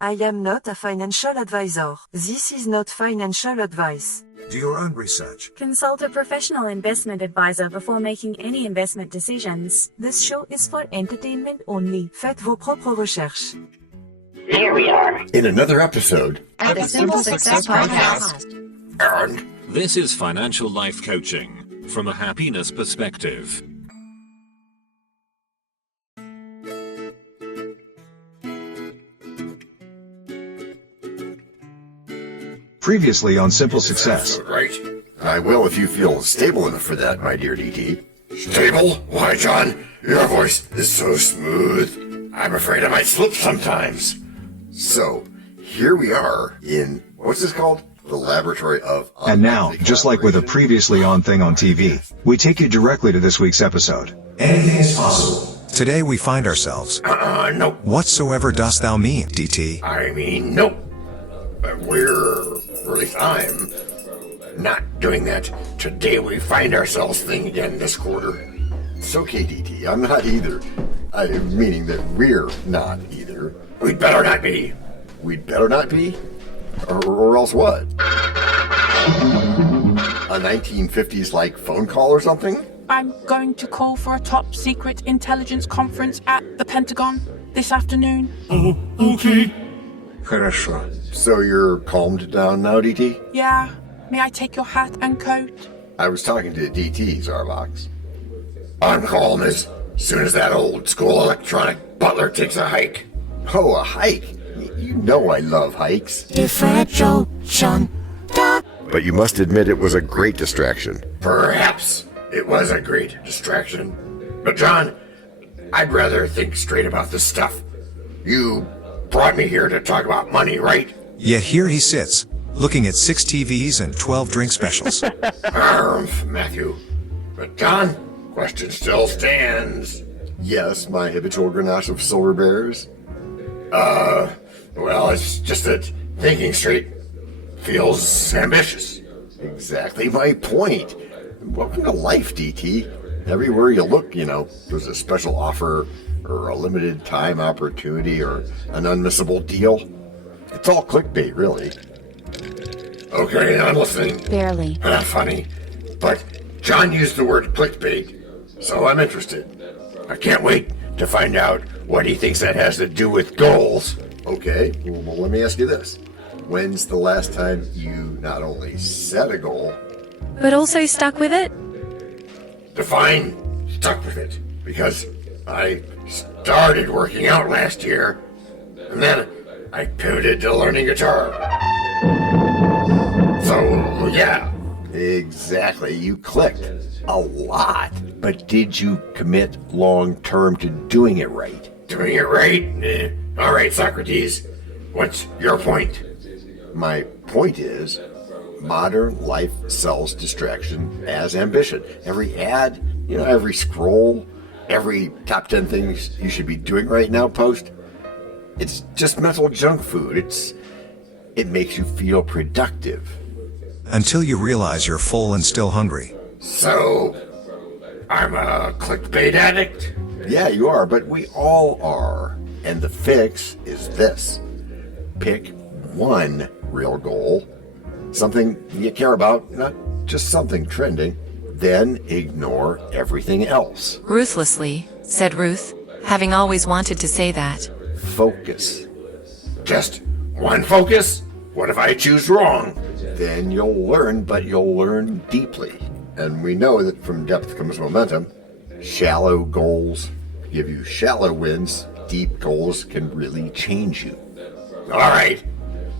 I am not a financial advisor. This is not financial advice. Do your own research. Consult a professional investment advisor before making any investment decisions. This show is for entertainment only. Faites vos propres recherches. Here we are in another episode of the Simple Success Podcast. And this is financial life coaching from a happiness perspective. Previously on Simple Success. Right. I will if you feel stable enough for that, my dear DT. Stable? Why, John, your voice is so smooth. I'm afraid I might slip sometimes. So, here we are in, what's this called? The Laboratory of... And now, just like with a previously on thing on TV, we take you directly to this week's episode. Anything is possible. Today we find ourselves. Nope. Whatsoever dost thou mean, DT? I mean, nope. Or at least I'm not doing that. Today we find ourselves thing again this quarter. It's okay, DT. I'm not either. I'm meaning that we're not either. We'd better not be. We'd better not be? Or else what? A 1950s-like phone call or something? I'm going to call for a top secret intelligence conference at the Pentagon this afternoon. Oh, okay. Хорошо. So you're calmed down now, DT? Yeah. May I take your hat and coat? I was talking to DT, Zarbox. I'm calm as soon as that old school electronic butler takes a hike. Oh, a hike? You know I love hikes. Differential, John. But you must admit it was a great distraction. Perhaps it was a great distraction. But John, I'd rather think straight about this stuff. You brought me here to talk about money, right? Yet here he sits, looking at 6 TVs and 12 drink specials. Matthew. But John, question still stands. Yes, my habitual grenache of silver bears. Well, it's just that thinking straight feels ambitious. Exactly my point. Welcome to life, DT. Everywhere you look, there's a special offer or a limited time opportunity or an unmissable deal. It's all clickbait, really. Okay, I'm listening. Barely. Funny. But John used the word clickbait, so I'm interested. I can't wait to find out what he thinks that has to do with goals. Okay, well, let me ask you this. When's the last time you not only set a goal, But also stuck with it? define stuck with it? Because I started working out last year, and then I pivoted to learning guitar. So, yeah. Exactly, you clicked a lot. But did you commit long-term to doing it right? Doing it right? All right, Socrates. What's your point? My point is, modern life sells distraction as ambition. Every ad, every scroll, every top 10 things you should be doing right now post, it's just mental junk food. It makes you feel productive. Until you realize you're full and still hungry. So, I'm a clickbait addict? Yeah, you are, but we all are. And the fix is this. Pick one real goal, something you care about, not just something trending, then ignore everything else. Ruthlessly, said Ruth, having always wanted to say that. Focus. Just one focus? What if I choose wrong? Then you'll learn, but you'll learn deeply. And we know that from depth comes momentum. Shallow goals give you shallow wins. Deep goals can really change you. All right.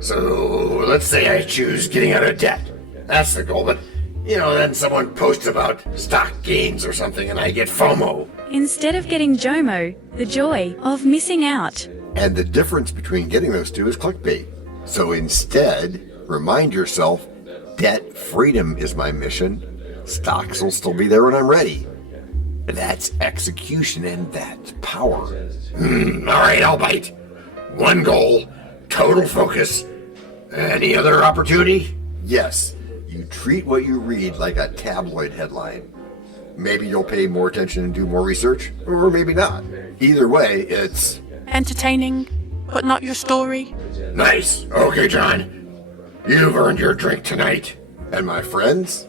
So let's say I choose getting out of debt. That's the goal, but then someone posts about stock gains or something and I get FOMO. Instead of getting JOMO, the joy of missing out. And the difference between getting those two is clickbait. So instead, remind yourself, debt freedom is my mission. Stocks will still be there when I'm ready. That's execution and that's power. All right, I'll bite. One goal, total focus. Any other opportunity? Yes. You treat what you read like a tabloid headline. Maybe you'll pay more attention and do more research, or maybe not. Either way, it's Entertaining, but not your story. Nice. Okay, John. You've earned your drink tonight. And my friends?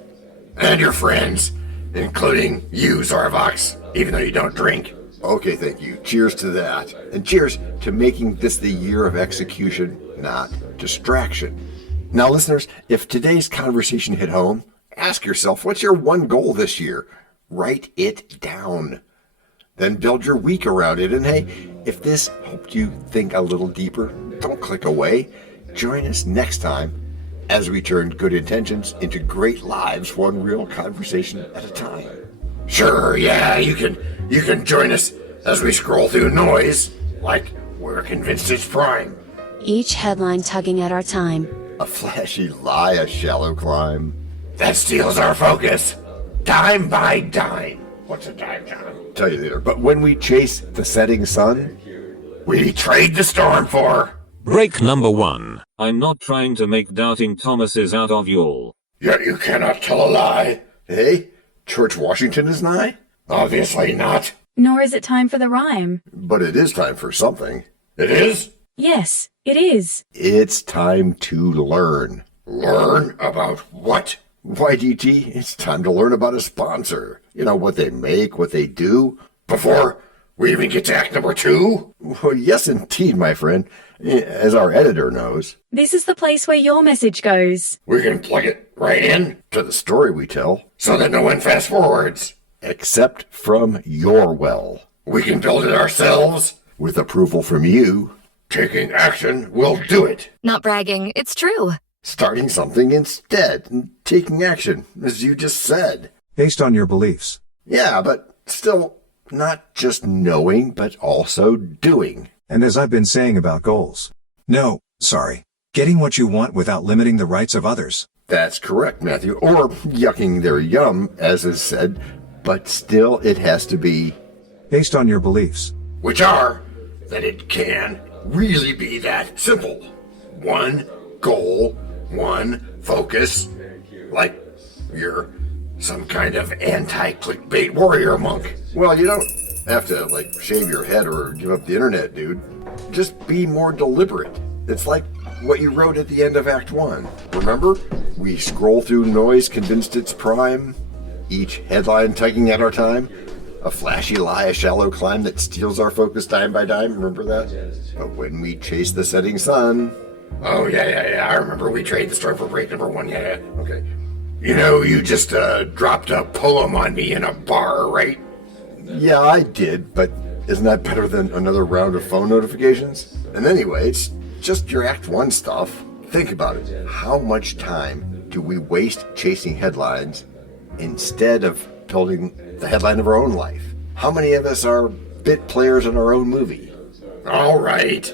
And your friends, including you, Zorvox, even though you don't drink. Okay, thank you. Cheers to that. And cheers to making this the year of execution, not distraction. Now, listeners, if today's conversation hit home, ask yourself, what's your one goal this year? Write it down. Then build your week around it. And hey, if this helped you think a little deeper, don't click away. Join us next time as we turn good intentions into great lives, one real conversation at a time. Sure, yeah, you can join us as we scroll through noise, like we're convinced it's prime. Each headline tugging at our time. A flashy lie, a shallow climb. That steals our focus. Dime by dime. What's a dime, John? Tell you later. But when we chase the setting sun, we trade the storm for... Break number 1. I'm not trying to make doubting Thomases out of y'all. Yet you cannot tell a lie. Hey, George Washington is nigh? Obviously not. Nor is it time for the rhyme. But it is time for something. It is? Yes, it is. It's time to learn. Learn about what? Why, DT, it's time to learn about a sponsor. You know, what they make, what they do. Before we even get to act number 2? Well, yes, indeed, my friend. As our editor knows. This is the place where your message goes. We can plug it right in to the story we tell, so that no one fast forwards. Except from your well. We can build it ourselves, with approval from you. Taking action will do it. Not bragging, it's true. Starting something instead, and taking action, as you just said. Based on your beliefs. Yeah, but still, not just knowing, but also doing. And as I've been saying about goals. No, sorry. Getting what you want without limiting the rights of others. That's correct, Matthew. Or yucking their yum, as is said. But still, it has to be... based on your beliefs. Which are that it can really be that simple. One goal, one focus. Like you're some kind of anti-clickbait warrior monk. Well, you don't have to, shave your head or give up the internet, dude. Just be more deliberate. It's like what you wrote at the end of Act 1. Remember? We scroll through noise convinced it's prime. Each headline tugging at our time. A flashy lie, a shallow climb that steals our focus dime by dime. Remember that? But when we chase the setting sun... Oh, yeah. I remember we traded the story for break number 1. Yeah. Okay. You know, you just dropped a poem on me in a bar, right? Yeah, I did, but isn't that better than another round of phone notifications? And anyway, it's just your Act 1 stuff. Think about it. How much time do we waste chasing headlines instead of building the headline of our own life? How many of us are bit players in our own movie? All right.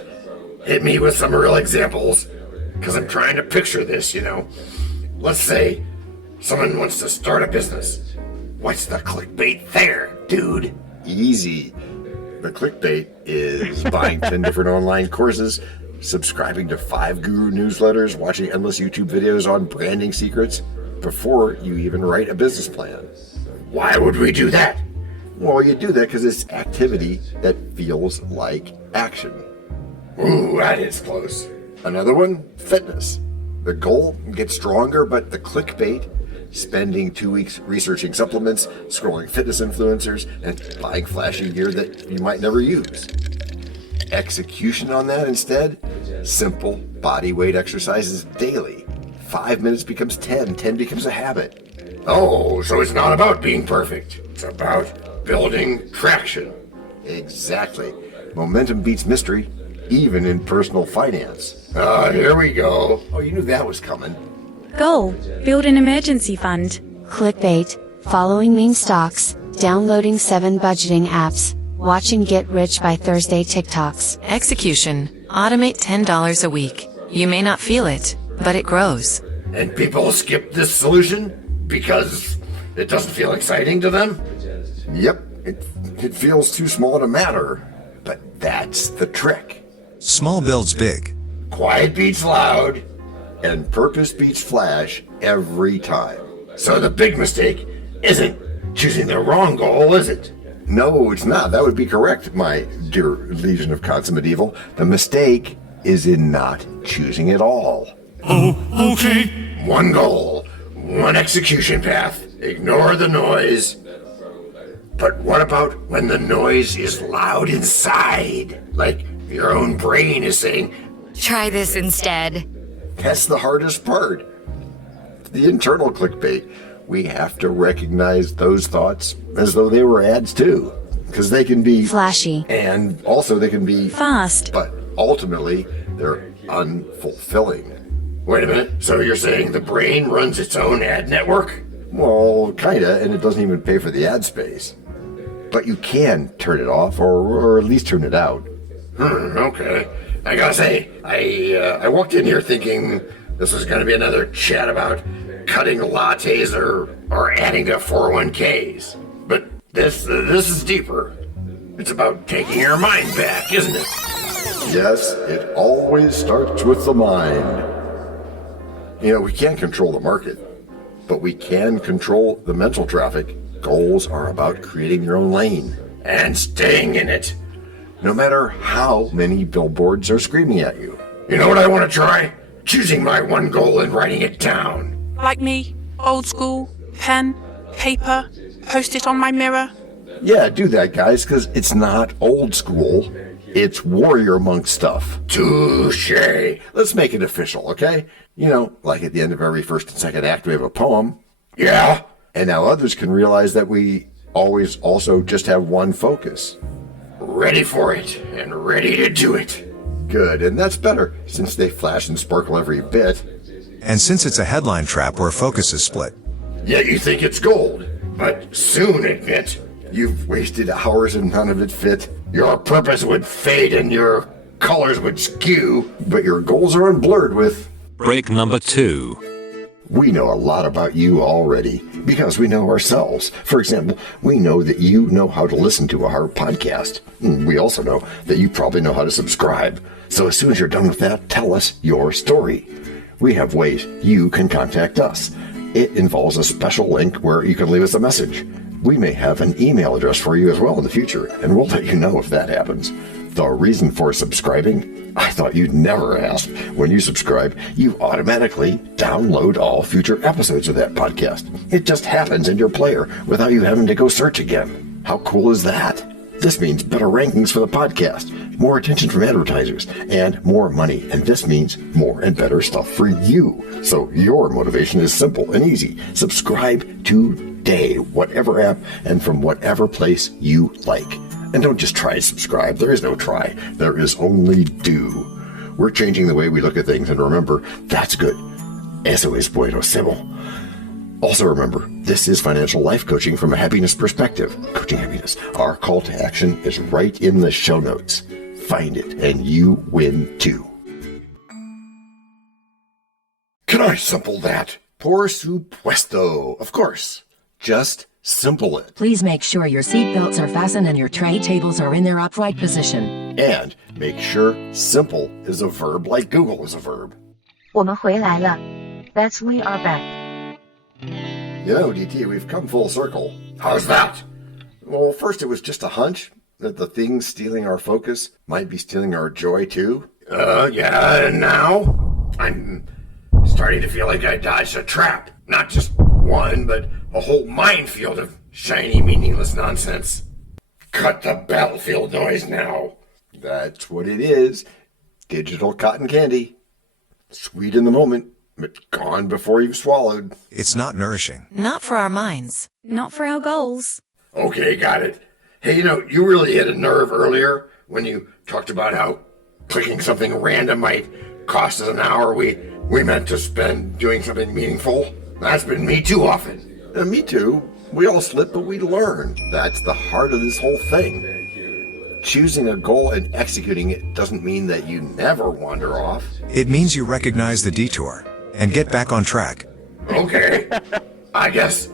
Hit me with some real examples, because I'm trying to picture this, you know. Let's say someone wants to start a business. What's the clickbait there, dude? Easy. The clickbait is buying 10 different online courses, subscribing to 5 guru newsletters, watching endless YouTube videos on branding secrets before you even write a business plan. Why would we do that? Well, you do that because it's activity that feels like action. Ooh, that is close. Another one, fitness. The goal, get stronger, but the clickbait, spending 2 weeks researching supplements, scrolling fitness influencers, and buying flashy gear that you might never use. Execution on that instead, simple body weight exercises daily. 5 minutes becomes 10, 10 becomes a habit. Oh, so it's not about being perfect. It's about building traction. Exactly. Momentum beats mystery, even in personal finance. Here we go. Oh, you knew that was coming. Goal: build an emergency fund. Clickbait, following meme stocks, downloading 7 budgeting apps, watching Get Rich by Thursday TikToks. Execution: automate $10 a week. You may not feel it, but it grows. And people skip this solution because it doesn't feel exciting to them? Yep, it feels too small to matter. But that's the trick. Small builds big. Quiet beats loud, and purpose beats flash every time. So the big mistake isn't choosing the wrong goal, is it? No, it's not. That would be correct, my dear legion of consummate evil. The mistake is in not choosing it all. Oh, okay. One goal, one execution path. Ignore the noise. But what about when the noise is loud inside? Like your own brain is saying, try this instead. That's the hardest part. The internal clickbait. We have to recognize those thoughts as though they were ads too. Because they can be flashy. And also they can be Fast. But ultimately, they're unfulfilling. Wait a minute. So you're saying the brain runs its own ad network? Well, kinda, and it doesn't even pay for the ad space. But you can turn it off, or at least turn it out. Okay. I gotta say, I walked in here thinking this was gonna be another chat about cutting lattes or adding to 401ks. But this is deeper. It's about taking your mind back, isn't it? Yes, it always starts with the mind. You know, we can't control the market, but we can control the mental traffic. Goals are about creating your own lane and staying in it, no matter how many billboards are screaming at you. You know what I want to try? Choosing my one goal and writing it down. Like me, old school, pen, paper, post it on my mirror. Yeah, do that, guys, because it's not old school. It's warrior monk stuff. Touché. Let's make it official, okay? You know, like at the end of every first and second act, we have a poem. Yeah. And now others can realize that we always also just have one focus. Ready for it and ready to do it. Good, and that's better since they flash and sparkle every bit. And since it's a headline trap where focus is split. Yet you think it's gold, but soon admit you've wasted hours and none of it fit. Your purpose would fade and your colors would skew, but your goals are unblurred with... Break number 2. We know a lot about you already because we know ourselves. For example, we know that you know how to listen to our podcast. We also know that you probably know how to subscribe. So as soon as you're done with that, tell us your story. We have ways you can contact us. It involves a special link where you can leave us a message. We may have an email address for you as well in the future, and we'll let you know if that happens. The reason for subscribing? I thought you'd never ask. When you subscribe, you automatically download all future episodes of that podcast. It just happens in your player without you having to go search again. How cool is that? This means better rankings for the podcast, more attention from advertisers, and more money. And this means more and better stuff for you. So your motivation is simple and easy. Subscribe today, whatever app and from whatever place you like. And don't just try to subscribe. There is no try. There is only do. We're changing the way we look at things, and remember, that's good. Eso es buenísimo. Also remember, this is financial life coaching from a happiness perspective. Coaching happiness. Our call to action is right in the show notes. Find it, and you win too. Can I simple that? Por supuesto. Of course. Just simple it. Please make sure your seatbelts are fastened and your tray tables are in their upright position. And make sure simple is a verb like Google is a verb. 我们回来了. That's we are back. You know, DT, we've come full circle. How's that? Well, first it was just a hunch that the things stealing our focus might be stealing our joy too. Yeah, and now I'm starting to feel like I dodged a trap. Not just one, but a whole minefield of shiny, meaningless nonsense. Cut the battlefield noise now. That's what it is. Digital cotton candy. Sweet in the moment, but gone before you've swallowed. It's not nourishing. Not for our minds. Not for our goals. Okay, got it. Hey, you know, you really hit a nerve earlier when you talked about how clicking something random might cost us an hour we meant to spend doing something meaningful. That's been me too often. Me too. We all slip, but we learn. That's the heart of this whole thing. Choosing a goal and executing it doesn't mean that you never wander off. It means you recognize the detour and get back on track. Okay. I guess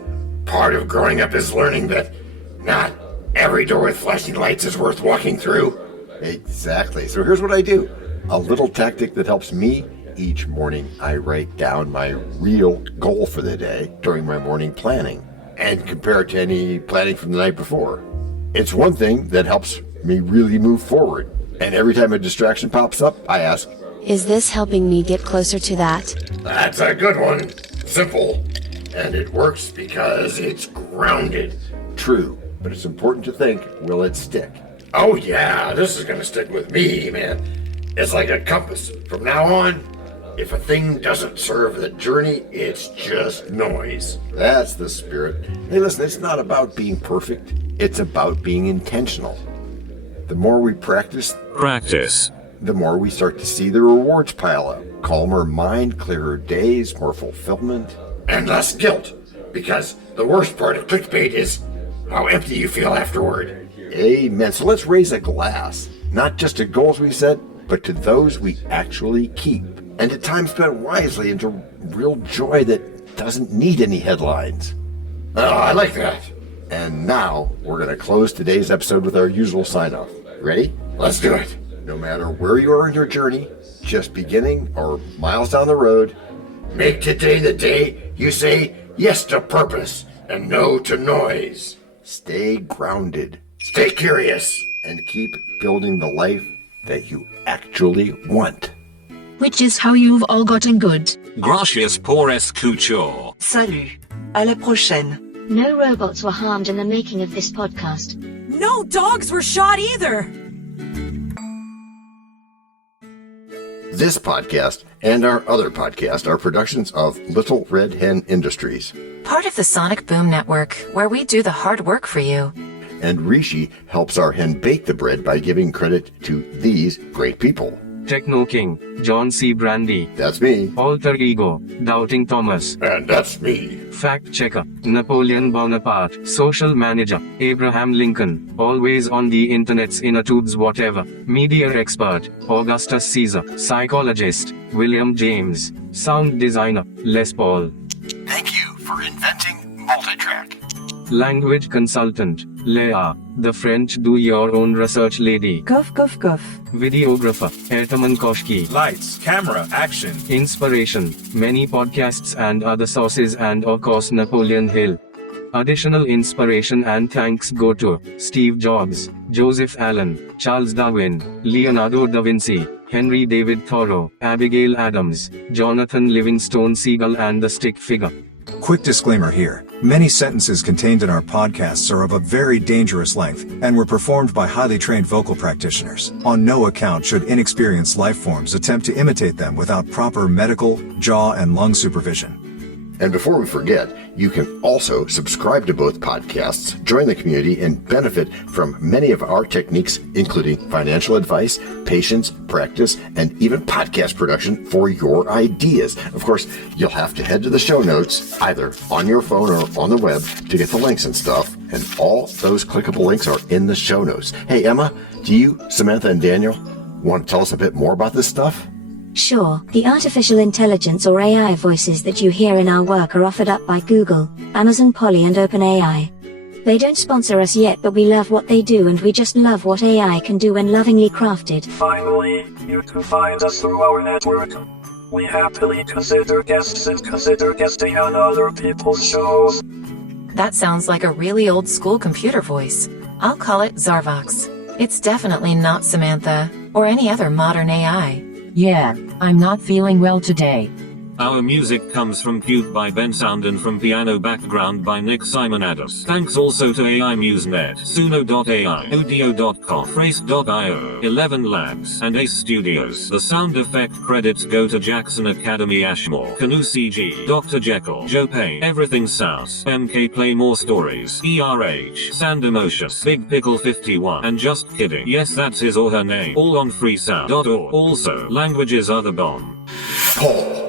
part of growing up is learning that not every door with flashing lights is worth walking through. Exactly. So here's what I do. A little tactic that helps me. Each morning, I write down my real goal for the day during my morning planning and compare it to any planning from the night before. It's one thing that helps me really move forward. And every time a distraction pops up, I ask, is this helping me get closer to that? That's a good one. Simple. And it works because it's grounded. True, but it's important to think, will it stick? Oh yeah, this is gonna stick with me, man. It's like a compass. From now on, if a thing doesn't serve the journey, it's just noise. That's the spirit. Hey, listen, it's not about being perfect. It's about being intentional. The more we practice, the more we start to see the rewards pile up. Calmer mind, clearer days, more fulfillment. And less guilt. Because the worst part of clickbait is how empty you feel afterward. Amen. So let's raise a glass. Not just to goals we set, but to those we actually keep. And to time spent wisely into real joy that doesn't need any headlines. Oh, I like that. And now we're going to close today's episode with our usual sign-off. Ready? Let's do it. No matter where you are in your journey, just beginning or miles down the road, make today the day you say yes to purpose and no to noise. Stay grounded. Stay curious. And keep building the life that you actually want. Which is how you've all gotten good. Gracias por escuchar. Salut. À la prochaine. No robots were harmed in the making of this podcast. No dogs were shot either. This podcast and our other podcast are productions of Little Red Hen Industries. Part of the Sonic Boom Network, where we do the hard work for you. And Rishi helps our hen bake the bread by giving credit to these great people. Techno King, John Brandy. That's me. Alter Ego, Doubting Thomas. And that's me. Fact Checker, Napoleon Bonaparte. Social Manager, Abraham Lincoln. Always on the internet's inner tubes whatever. Media Expert, Augustus Caesar. Psychologist, William James. Sound Designer, Les Paul. Thank you for inventing multitrack. Language Consultant, Leah, the French do-your-own research lady. Cough, cough, cough. Videographer, Ertaman Koshki. Lights, camera, action. Inspiration, many podcasts and other sources and of course Napoleon Hill. Additional inspiration and thanks go to Steve Jobs, Joseph Allen, Charles Darwin, Leonardo da Vinci, Henry David Thoreau, Abigail Adams, Jonathan Livingston Seagull and the Stick Figure. Quick disclaimer here. Many sentences contained in our podcasts are of a very dangerous length and were performed by highly trained vocal practitioners. On no account should inexperienced life forms attempt to imitate them without proper medical, jaw, and lung supervision. And before we forget, you can also subscribe to both podcasts, join the community, and benefit from many of our techniques, including financial advice, patience, practice, and even podcast production for your ideas. Of course, you'll have to head to the show notes, either on your phone or on the web, to get the links and stuff. And all those clickable links are in the show notes. Hey, Emma, do you, Samantha, and Daniel want to tell us a bit more about this stuff? Sure, the artificial intelligence or AI voices that you hear in our work are offered up by Google, Amazon Polly and OpenAI. They don't sponsor us yet, but we love what they do and we just love what AI can do when lovingly crafted. Finally, you can find us through our network. We happily consider guests and consider guesting on other people's shows. That sounds like a really old school computer voice. I'll call it Zarvox. It's definitely not Samantha, or any other modern AI. Yeah, I'm not feeling well today. Our music comes from Cube by Ben Sound and from Piano Background by Nick Simonados. Thanks also to AI MuseNet, Suno.ai, Audio.com, Phrase.io, ElevenLabs, and Ace Studios. The sound effect credits go to Jackson Academy Ashmore, Canoe CG, Dr. Jekyll, Joe Payne, Everything Sounds, MK Play More Stories, ERH, Sand Emotions, Big Pickle 51, and Just Kidding. Yes, that's his or her name. All on freesound.org. Also, languages are the bomb. Paul.